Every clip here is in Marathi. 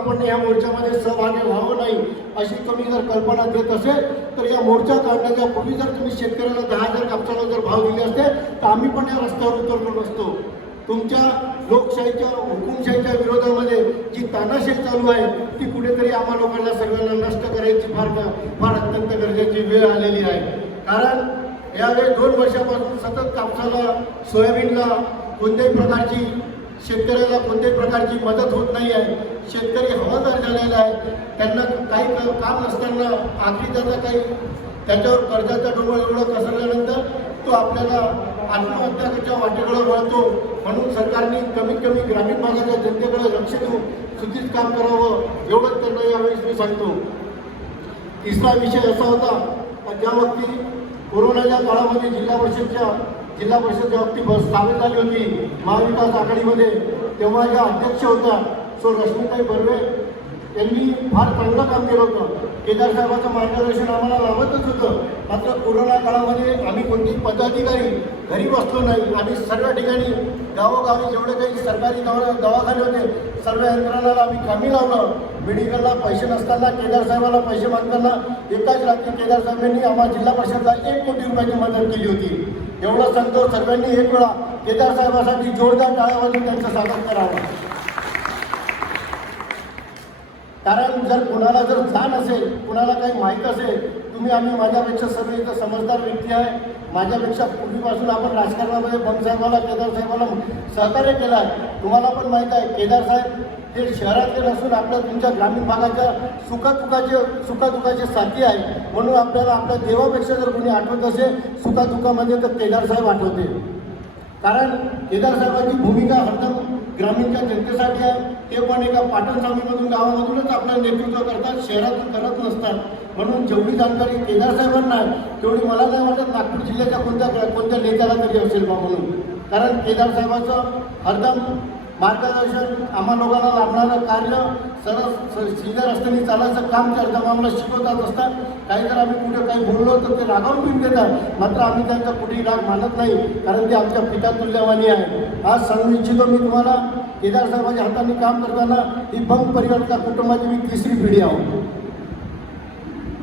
आपण या मोर्चामध्ये सहभागी व्हावं नाही अशी तुम्ही जर कल्पना देत असेल तर या मोर्चा काढण्याच्या पूर्वी जर तुम्ही शेतकऱ्याला दहा हजार कापसाला जर भाव दिले असते तर आम्ही पण या रस्त्यावर उतरलो नसतो. तुमच्या लोकशाहीच्या हुकुमशाहीच्या विरोधामध्ये जी तानाशाही चालू आहे ती कुठेतरी आम्हा लोकांना सगळ्यांना नष्ट करायची फार फार अत्यंत गरजेची वेळ आलेली आहे. कारण यावेळी दोन वर्षापासून सतत कापसाला सोयाबीनला कोणत्याही प्रकारची शेतकऱ्याला कोणत्याही प्रकारची मदत होत नाही आहे. शेतकरी हवालदार झालेला आहे. त्यांना काही काम नसताना आखरी त्याचा काही त्याच्यावर कर्जाचा डोंगर एवढं कसरल्यानंतर तो आपल्याला आत्महत्याच्या वाटेकडे वळतो. म्हणून सरकारने कमीत कमी ग्रामीण भागाच्या जनतेकडे लक्ष देऊन सुधीत काम करावं एवढंच त्यांना यावेळेस मी सांगतो. तिसरा विषय असा होता का ज्या वक्ती कोरोनाच्या काळामध्ये जिल्हा परिषदच्या जिल्हा परिषद ज्या बस स्थापन झाली होती. महाविकास आघाडीमध्ये तेव्हा ज्या अध्यक्ष होत्या. सो रश्मीताई बर्वे. यांनी फार चांगलं काम केलं होतं. केदार साहेबांचं मार्गदर्शन आम्हाला लाभतच होतं. मात्र कोरोना काळामध्ये आम्ही कोणती पदाधिकारी घरी बसलो नाही आम्ही सर्व ठिकाणी गावोगावी जेवढे काही सरकारी दवा दवाखाने होते सर्व यंत्रणाला आम्ही कामी लावलं. मेडिकलला पैसे नसताना केदार साहेबाला पैसे मागताना एकाच रात्री केदार साहेबांनी आम्हाला जिल्हा परिषदला एक कोटी रुपयाची मदत केली होती. एवढं सांगतो सर्वांनी एक वेळा केदार साहेबासाठी जोरदार टाळ्या त्यांचं स्वागत करावं. कारण जर कुणाला जर जाण असेल कुणाला काही माहीत असेल तुम्ही आम्ही माझ्यापेक्षा सर्व इथं समजदार व्यक्ती आहे. माझ्यापेक्षा पूर्वीपासून आपण राजकारणामध्ये बंगसाहेबाला केदार साहेबाला सहकार्य केलं आहे. तुम्हाला पण माहीत आहे केदार साहेब हे शहरातले नसून आपल्या तुमच्या ग्रामीण भागाच्या सुखादुखाचे सुखादुखाचे साथी आहे म्हणून आपल्याला आपल्या देवापेक्षा जर कोणी आठवत असेल सुखादुखामध्ये तर केदार साहेब आठवते कारण केदार साहेबांची भूमिका हरदम ग्रामीणच्या जनतेसाठी आहे. ते पण एका पाटण सांगलीमधून गावामधूनच आपलं नेतृत्व करतात शहरातून करत नसतात. म्हणून जेवढी जाणकारी केदार साहेबांना तेवढी मला नाही वाटत नागपूर जिल्ह्याच्या कोणत्या कोणत्या नेत्याला तरी असेल बा म्हणून. कारण केदार साहेबांचं हरदम मार्गदर्शन आम्हा लोकांना लाभणारं कार्य सरळ स- रस्त्याने चालायचं काम करतात आम्हाला शिकवतात असतात. काही जर आम्ही कुठे काही बोललो तर ते रागावून पिऊन देतात. मात्र आम्ही त्यांचा कुठेही राग मानत नाही कारण ते आमच्या पिता तुल्यवानी आहे. आज सांगू इच्छितो मी तुम्हाला केदार साहेबांच्या हाताने काम करताना ही बंग परिवारच्या कुटुंबाची मी तिसरी पिढी आहोत.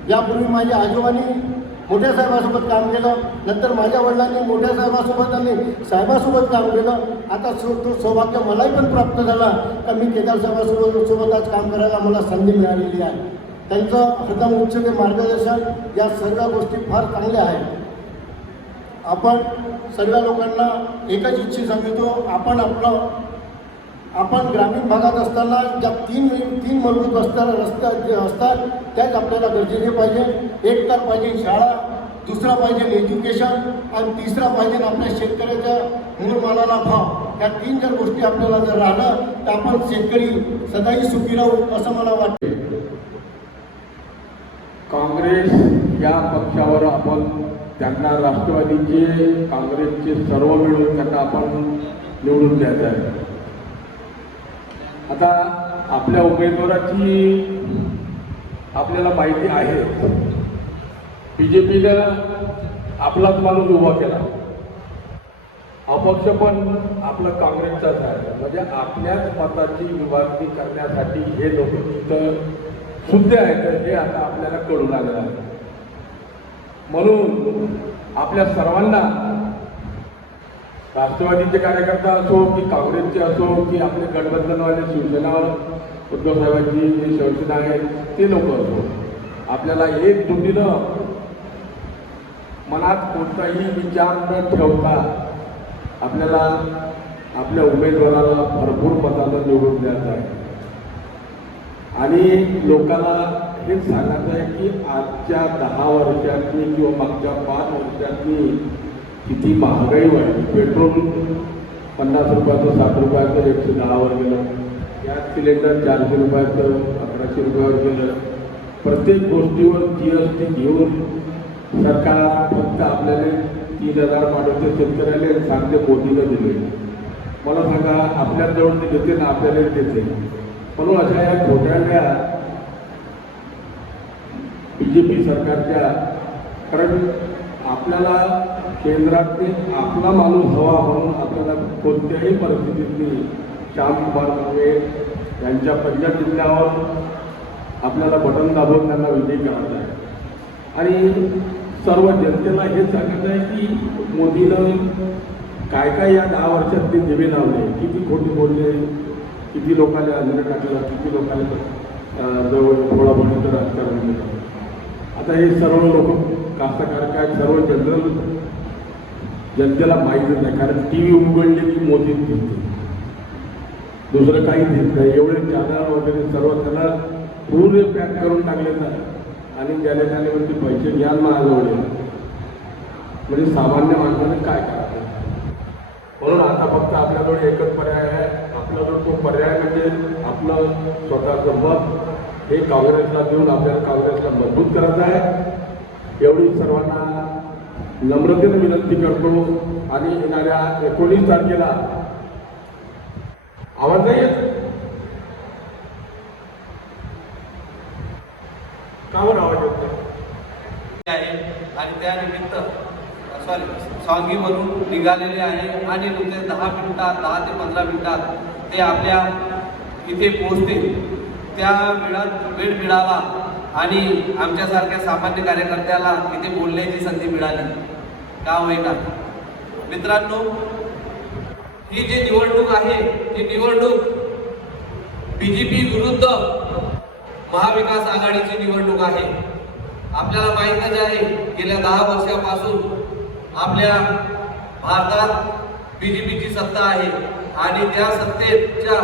यापूर्वी माझ्या आजोबांनी मोठ्या साहेबासोबत काम केलं. नंतर माझ्या वडिलांनी मोठ्या साहेबासोबत आणि साहेबासोबत काम केलं. आता सो तो सौभाग्य मलाही पण प्राप्त झाला का मी केदार साहेबासोबत सोबत आज काम करायला मला संधी मिळालेली आहे. त्यांचं प्रथम उच्च ते मार्गदर्शन या सर्व गोष्टी फार चांगल्या आहेत. आपण सर्व लोकांना एकच इच्छित सांगतो आपण आपलं आपण ग्रामीण भागात असताना ज्या तीन तीन मूलभूत असतात रस्त्या जे असतात त्याच आपल्याला गरजेचे पाहिजे. एक तर पाहिजे शाळा दुसरा पाहिजे एज्युकेशन आणि तिसरा पाहिजे आपल्या शेतकऱ्याच्या मूलमालाला भाव. या तीन जर गोष्टी आपल्याला जर राहिलं तर आपण शेतकरी सदाही सुखी राहू असं मला वाटते काँग्रेस या पक्षावर आपण त्यांना राष्ट्रवादीचे काँग्रेसचे सर्व मिळून त्यांना आपण निवडून द्यायचं आहे. आता आपल्या उमेदवाराची आपल्याला माहिती आहे. बी जे पीनं आपलाच माणूस उभा केला. अपक्ष पण आपला काँग्रेसचाच आहे. म्हणजे आपल्याच मताची विभागणी करण्यासाठी हे लोक तिथं शुद्ध आहेत हे आता आपल्याला कळू लागलं आहे. म्हणून आपल्या सर्वांना राष्ट्रवादीचे कार्यकर्ता असो की काँग्रेसचे असो की आपले गठबंधनवाले शिवसेना उद्धव साहेबांची जी शिवसेना आहे ते लोक असो. आपल्याला एक दुटीनं मनात कोणताही विचार न ठेवता आपल्याला आपल्या उमेदवाराला भरपूर मतानं निवडून द्यायचं आहे. आणि लोकांना हेच सांगायचं आहे की आजच्या दहा वर्षांनी किंवा मागच्या पाच वर्षांनी किती महागाई वाढली? पेट्रोल पन्नास रुपयाचं सात रुपयाचं एकशे दहावर गेलं. गॅस सिलेंडर चारशे रुपयाचं अकराशे रुपयावर गेलं. प्रत्येक गोष्टीवर जी एस टी घेऊन सरकार फक्त आपल्याला तीन हजार पाठवते शेतकऱ्याला आणि सांगते मोदीनं दिले. मला सांगा आपल्याजवळ ते देते ना आपल्याला देते. म्हणून अशा या घोटाळ्या बी जे पी सरकारच्या कारण आपल्याला केंद्रात आपला माणूस हवा म्हणून आपल्याला कोणत्याही परिस्थितीतली श्यामकुमार मुंगे म्हणजे यांच्या पंजाब जिल्ह्यावर आपल्याला बटन दाबून त्यांना विजयी करायचा आहे. आणि सर्व जनतेला हे सांगत आहे की मोदीनं काय काय या दहा वर्षात ते दिवे लावले किती खोटी बोलले किती लोकांना अंधर टाकलं किती लोकांना अं, जवळ थोडा राजकारण केलं. आता हे सर्व लोक कास्तकार काय सर्व जनरल जनतेला माहीतच नाही कारण टी व्ही उघडली की मोदीच दिसते दुसरं काही दिसत नाही एवढे चॅनल वगैरे सर्व त्यांना पूर्ण पॅक करून टाकले ना आणि ज्याने त्याने म्हणजे पैसे घ्याल माझ्याजवळ म्हणजे सामान्य माणसाने काय करायचं म्हणून आता फक्त आपल्याजवळ एकच पर्याय आहे. आपल्याजवळ तो पर्याय म्हणजे आपलं स्वतःचं मत हे काँग्रेसला देऊन आपल्याला काँग्रेसला मजबूत करायचं आहे. एवढी सर्वांना नम्रतेने विनंती करतो आणि येणाऱ्या एकोणीस तारखेला आवाज नाही येत? का आवाज येत आहे आणि त्यानिमित्त सॉरी स्वांगी म्हणून निघालेले आहे आणि नुकते दहा मिनिटात दहा ते पंधरा मिनिटात ते आपल्या इथे पोहोचतील. त्या वेळात वेळ मिळाला आणि आमच्यासारख्या सामान्य कार्यकर्त्याला इथे बोलण्याची संधी मिळाली. का होईना? मित्रांनो ही जी निवडणूक आहे ती निवडणूक बीजेपी विरुद्ध महाविकास आघाडीची निवडणूक आहे. आपल्याला माहीतच आहे गेल्या दहा वर्षापासून आपल्या भारतात बीजेपीची सत्ता आहे. आणि त्या सत्तेच्या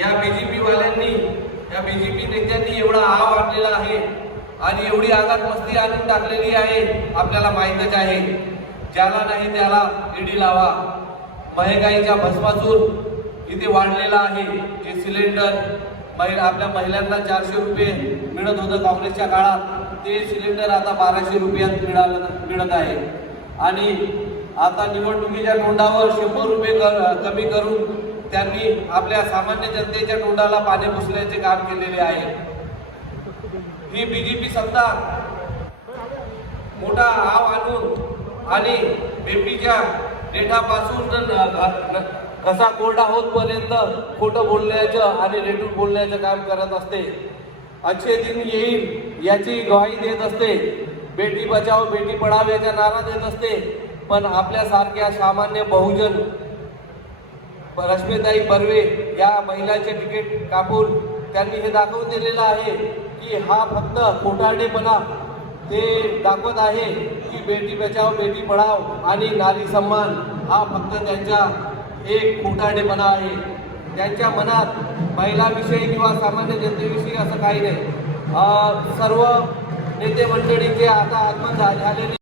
या बी जे पीवाल्यांनी या बीजेपी नेत्यांनी एवढा आव आणलेला आहे आणि एवढी आघात मस्ती आणून टाकलेली आहे आपल्याला माहीतच आहे. ज्याला नाही त्याला ईडी लावा. महागाईच्या भस्मातून इथे वाढलेला आहे जे सिलेंडर. महिला आपल्या महिलांना चारशे रुपये मिळत होतं काँग्रेसच्या काळात. ते सिलेंडर आता बाराशे रुपयात मिळालं मिळत आहे. आणि आता निवडणुकीच्या तोंडावर शंभर रुपये क- कमी करून त्यांनी आपल्या सामान्य जनतेच्या तोंडाला पाणी पुसण्याचे काम केलेले आहे. ही बीजेपी सत्ता मोठा आव आणून आणि बेपीच्या डेटापासून कसा कोरडा होतपर्यंत खोटं बोलण्याचं आणि रेटून बोलण्याचं काम करत असते. अच्छे दिन येईल याची ग्वाही देत असते. बेटी बचाव बेटी पढाव याचा नारा देत असते. पण आपल्यासारख्या सामान्य बहुजन रश्मीताई बर्वे या महिलांचे तिकीट कापून त्यांनी हे दाखवून दिलेलं आहे की हा फक्त खोटारडेपणा ते दाखवत आहे की बेटी बचाव बेटी पढाव आणि नारी सन्मान हा फक्त त्यांच्या एक खोटारडेपणा आहे. त्यांच्या मनात महिलाविषयी किंवा सामान्य जनतेविषयी असं काही नाही. सर्व नेते मंडळीचे आता आगमन झालेले